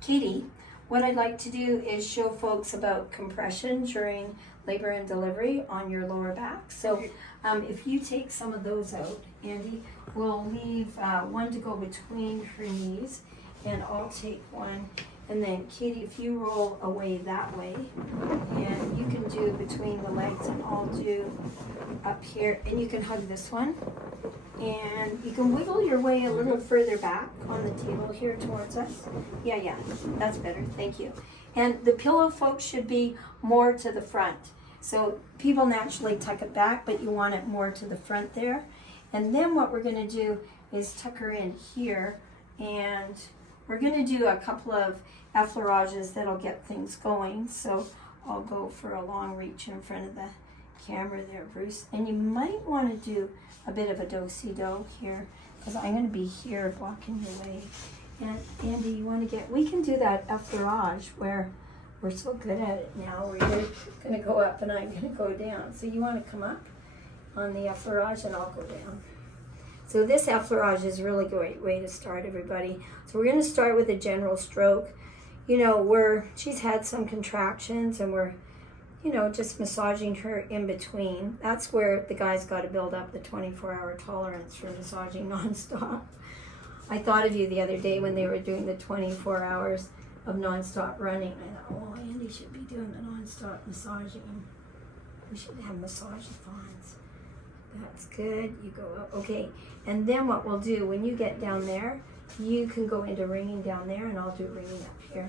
Katie, what I'd like to do is show folks about compression during labor and delivery on your lower back. So if you take some of those out, Andy, we'll leave one to go between her knees, and I'll take one. And then Katie, if you roll away that way, and you can do between the legs, and I'll do up here, and you can hug this one. And you can wiggle your way a little further back on the table here towards us. Yeah, that's better, thank you. And the pillow, folks, should be more to the front. So people naturally tuck it back, but you want it more to the front there. And then what we're gonna do is tuck her in here, and we're gonna do a couple of effleurages that'll get things going. So I'll go for a long reach in front of the camera there, Bruce. And you might wanna do a bit of a do-si-do here, because I'm gonna be here blocking your way. And Andy, you wanna we can do that effleurage where we're so good at it now, where you're gonna go up and I'm gonna go down. So you wanna come up on the effleurage and I'll go down. So this effleurage is a really great way to start, everybody. So we're gonna start with a general stroke. You know, she's had some contractions, and we're, you know, just massaging her in between. That's where the guy's got to build up the 24-hour tolerance for massaging nonstop. I thought of you the other day when they were doing the 24 hours of nonstop running. I thought, oh, Andy should be doing the nonstop massaging. We should have massage-a-thons. That's good. You go up. Okay. And then what we'll do, when you get down there, you can go into ringing down there, and I'll do ringing up here.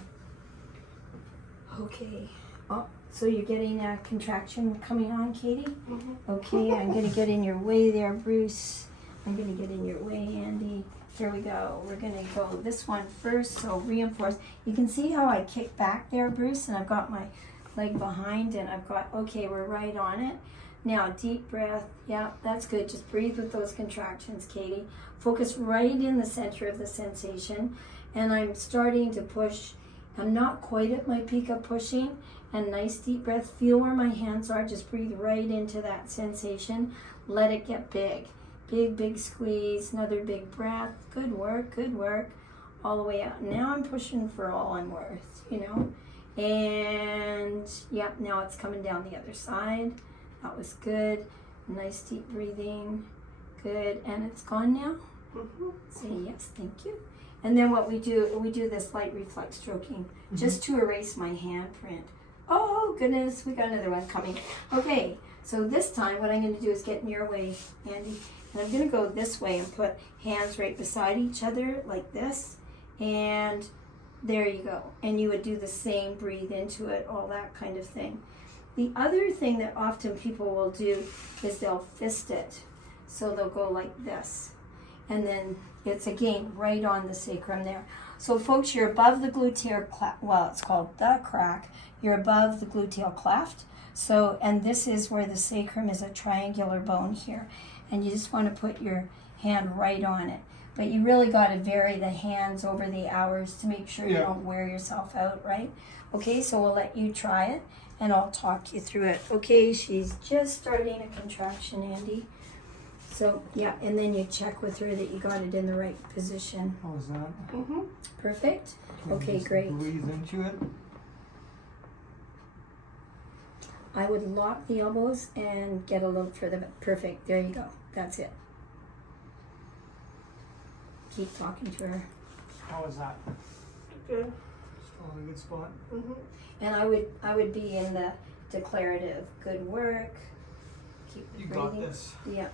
Okay. Oh, so you're getting a contraction coming on, Katie? Mm-hmm. Okay, I'm going to get in your way there, Bruce. I'm going to get in your way, Andy. Here we go. We're going to go this one first, so reinforce. You can see how I kick back there, Bruce, and I've got my leg behind, and I've got, okay, we're right on it. Now, deep breath. Yeah, that's good. Just breathe with those contractions, Katie. Focus right in the center of the sensation, and I'm starting to push. I'm not quite at my peak of pushing, and nice deep breath. Feel where my hands are. Just breathe right into that sensation. Let it get big. Big squeeze. Another big breath. Good work, good work. All the way out. Now I'm pushing for all I'm worth, you know. And yeah, now it's coming down the other side. That was good. Nice deep breathing. Good. And it's gone now? Mm-hmm. Say yes, thank you. And then what we do this light reflex stroking, just to erase my handprint. Oh goodness, we got another one coming. Okay, so this time what I'm going to do is get in your way, Andy. And I'm going to go this way and put hands right beside each other like this. And there you go. And you would do the same, breathe into it, all that kind of thing. The other thing that often people will do is they'll fist it. So they'll go like this. And then it's again right on the sacrum there. So folks, you're above the gluteal cleft. Well, it's called the crack. You're above the gluteal cleft. So, and this is where the sacrum is a triangular bone here. And you just want to put your hand right on it. But you really got to vary the hands over the hours to make sure you don't wear yourself out, right? Okay, so we'll let you try it, and I'll talk you through it. Okay, she's just starting a contraction, Andy. So, yeah, and then you check with her that you got it in the right position. How was that? Mm-hmm. Perfect. Okay, great. Breathe into it. I would lock the elbows and get a little further. Perfect. There you go. That's it. Keep talking to her. How was that? Good. Still in a good spot. Mm-hmm. And I would be in the declarative. Good work. Keep You breathing. got this. Yeah.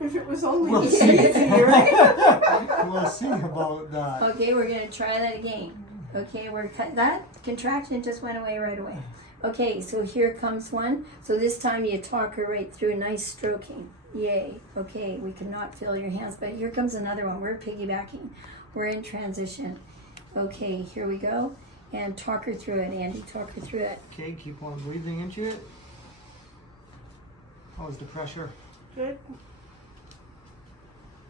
If it was only We'll me, see. right? We'll see about that. Okay, we're gonna try that again. Okay, that contraction just went away right away. Okay, so here comes one. So this time you talk her right through, nice stroking. Yay. Okay, we cannot feel your hands, but here comes another one. We're piggybacking. We're in transition. Okay, here we go. And talk her through it, Andy. Talk her through it. Okay, keep on breathing into it. How's the pressure? Good.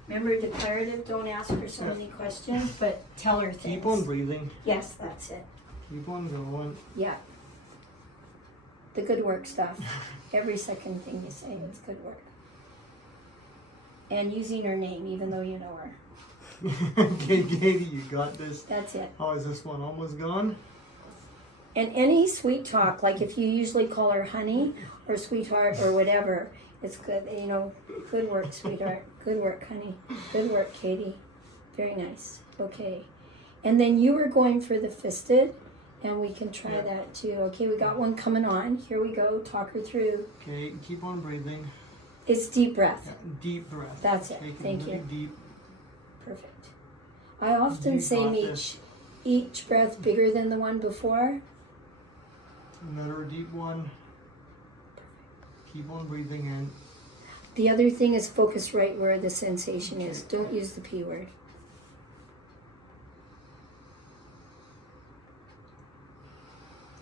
Remember, declarative, don't ask her so many questions, but tell her things. Keep on breathing. Yes, that's it. Keep on going. Yeah. The good work stuff. Every second thing you say is good work. And using her name, even though you know her. Okay, Katie, you got this. That's it. How is this one almost gone? And any sweet talk, like if you usually call her honey or sweetheart or whatever, it's good. You know, good work, sweetheart. Good work, honey. Good work, Katie. Very nice. Okay. And then you were going for the fisted, and we can try that too. Okay, we got one coming on. Here we go. Talk her through. Okay, keep on breathing. It's deep breath. Yeah, deep breath. That's it. Take it Thank really you. deep. Perfect. I often You say got this. each breath bigger than the one before. Another deep one. Keep on breathing in. The other thing is focus right where the sensation is. Don't use the P word.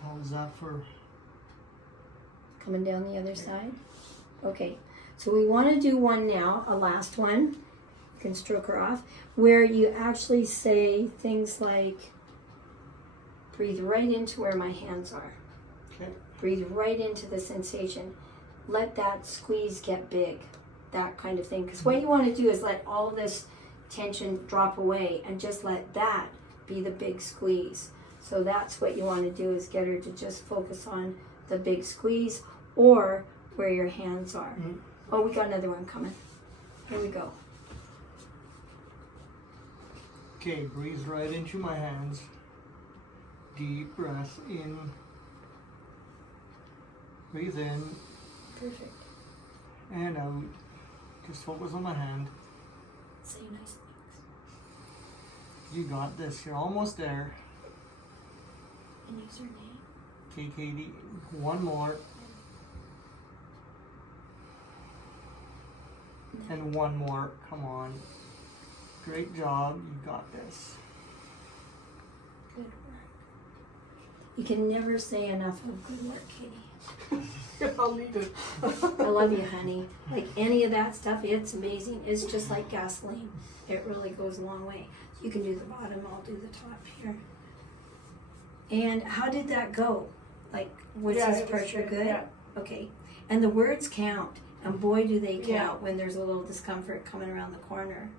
How's that for? Coming down the other side. Okay, so we want to do one now, a last one. You can stroke her off, where you actually say things like, breathe right into where my hands are. Okay. Breathe right into the sensation. Let that squeeze get big, that kind of thing. Because what you want to do is let all this tension drop away and just let that be the big squeeze. So that's what you want to do, is get her to just focus on the big squeeze or where your hands are. Mm. Oh, we got another one coming. Here we go. Okay, breathe right into my hands. Deep breath in. Breathe in Perfect. and out. Just focus on my hand. Say nice things. You got this. You're almost there. And use her name. Okay, Katie. One more. And one more. Come on. Great job. You got this. Good work. You can never say enough of good work, Katie. I'll need it. I love you, honey. Like any of that stuff, it's amazing. It's just like gasoline. It really goes a long way. You can do the bottom, I'll do the top here. And how did that go? Like, was Yeah, his it was pressure good, good? yeah. Okay. And the words count. And boy, do they count Yeah. when there's a little discomfort coming around the corner.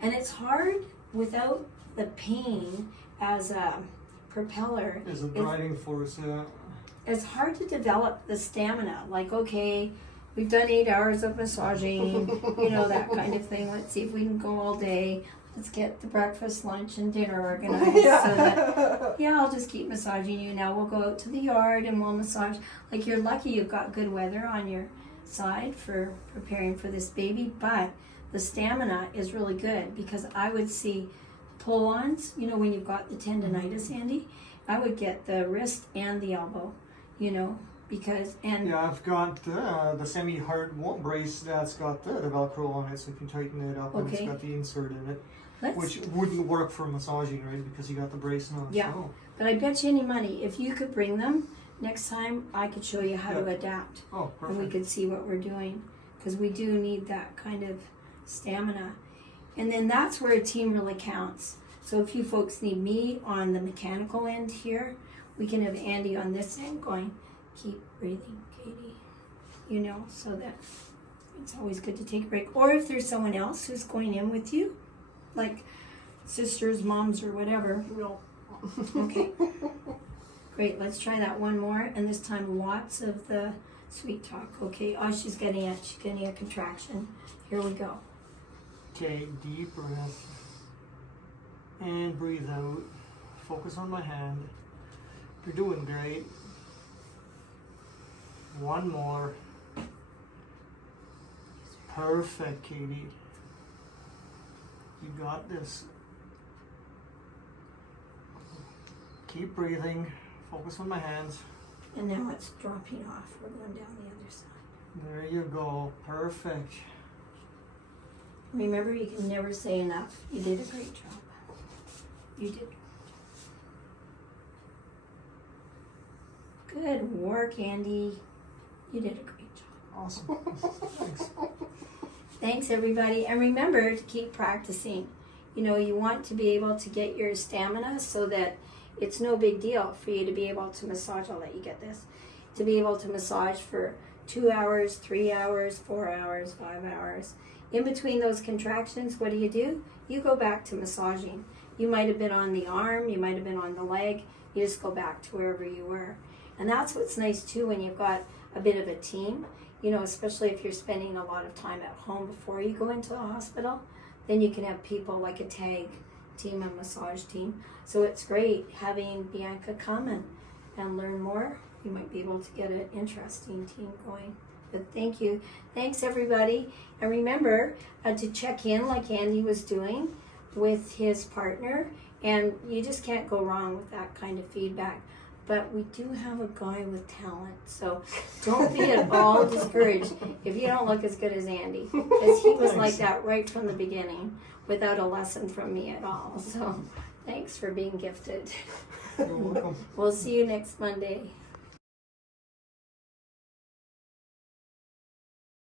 And it's hard without the pain as a propeller. There's a driving force. It's hard to develop the stamina. Like, okay, we've done 8 hours of massaging, you know, that kind of thing. Let's see if we can go all day. Let's get the breakfast, lunch, and dinner organized. So that, yeah, I'll just keep massaging you. Now we'll go out to the yard and we'll massage. Like, you're lucky you've got good weather on your side for preparing for this baby, but the stamina is really good, because I would see pull-ons, you know, when you've got the tendonitis, Andy, I would get the wrist and the elbow, you know, because, and Yeah, I've got the semi-hard brace that's got the Velcro on it, so you can tighten it up, and it's Okay. got the insert in it, let's, which wouldn't work for massaging, right? Because you got the brace on. Yeah. So. but I bet you any money, if you could bring them, next time I could show you how to Yeah. adapt. Oh, And we perfect. could see what we're doing, because we do need that kind of stamina. And then that's where a team really counts. So if you folks need me on the mechanical end here, we can have Andy on this end going, keep breathing, Katie, you know, so that it's always good to take a break. Or if there's someone else who's going in with you, like sisters, moms, or whatever. No. Okay. Great, let's try that one more, and this time lots of the sweet talk. Okay, oh, she's getting a contraction. Here we go. Okay, deep breath. And breathe out. Focus on my hand. You're doing great. One more. Perfect, Katie. You got this. Keep breathing. Focus on my hands. And now it's dropping off. We're going down the other side. There you go. Perfect. Remember, you can never say enough. You did a great job. You did. Good work, Andy. You did a great job. Awesome. Thanks. Thanks, everybody. And remember to keep practicing. You know, you want to be able to get your stamina so that it's no big deal for you to be able to massage. I'll let you get this. To be able to massage for 2 hours, 3 hours, 4 hours, 5 hours. in between those contractions, what do? You go back to massaging. You might have been on the arm, you might have been on the leg, you just go back to wherever you were. And that's what's nice too when you've got a bit of a team, you know, especially if you're spending a lot of time at home before you go into the hospital, then you can have people like a tag team, a massage team. So it's great having Bianca come and learn more. You might be able to get an interesting team going. But thank you. Thanks everybody. And remember to check in like Andy was doing with his partner. And you just can't go wrong with that kind of feedback. But we do have a guy with talent. So don't be at all discouraged if you don't look as good as Andy. Because he was like that right from the beginning without a lesson from me at all. So thanks for being gifted. You're welcome. We'll see you next Monday.